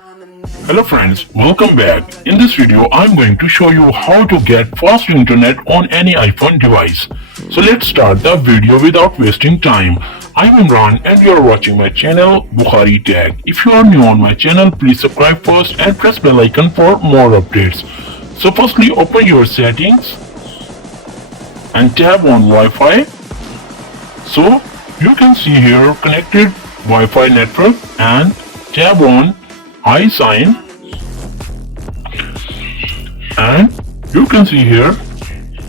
Hello friends, welcome back. In this video, I'm going to show you how to get fast internet on any iPhone device. So let's start the video without wasting time. I'm Imran and you're watching my channel Bukhari Tech. If you are new on my channel, please subscribe first and press bell icon for more updates. So firstly, open your settings and tap on Wi-Fi. So you can see here connected Wi-Fi network and tap on iSign, and you can see here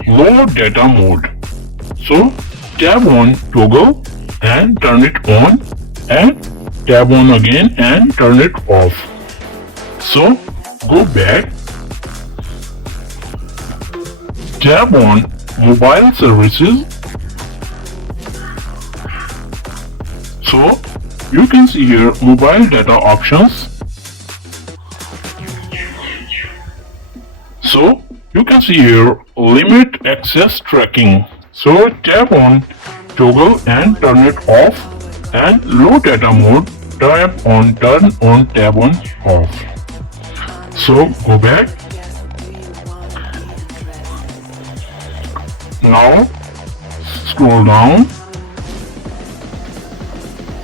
low data mode. So tap on toggle and turn it on, and tap on again and turn it off. So go back, tap on mobile services. So you can see here mobile data options. So you can see here limit access tracking. So tap on toggle and turn it off, and low data mode tap on turn on tab on off. So go back. Now scroll down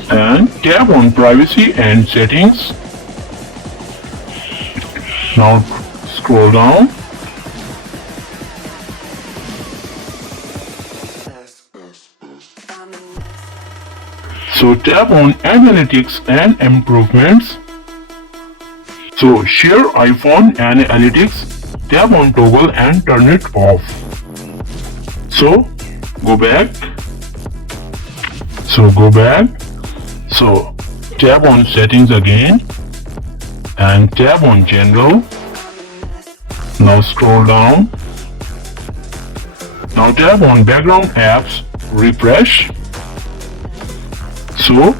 and tap on privacy and settings. Now scroll down. So tap on analytics and improvements. So share iPhone and analytics, tap on toggle and turn it off. So go back. So tap on settings again and tap on general. Now scroll down. Now tap on background apps, refresh. So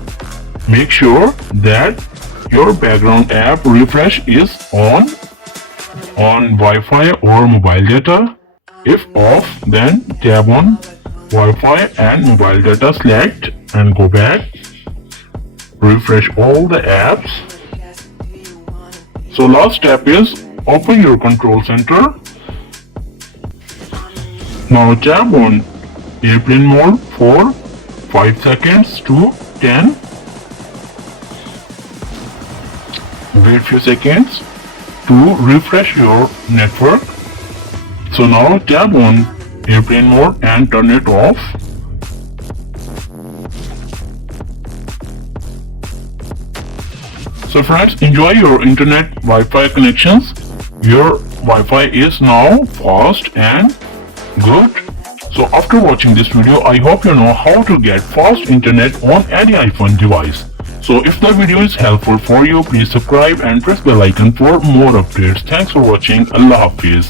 make sure that your background app refresh is on Wi-Fi or mobile data. If off, then tap on Wi-Fi and mobile data, select and go back. Refresh all the apps. So last step is open your control center. Now tap on airplane mode for 5 seconds to 10. Wait few seconds to refresh your network. So now tap on airplane mode and turn it off. So friends, enjoy your internet Wi-Fi connections. Your Wi-Fi is now fast and good. So after watching this video, I hope you know how to get fast internet on any iPhone device. So if the video is helpful for you, please subscribe and press bell icon for more updates. Thanks for watching. Allah Hafiz.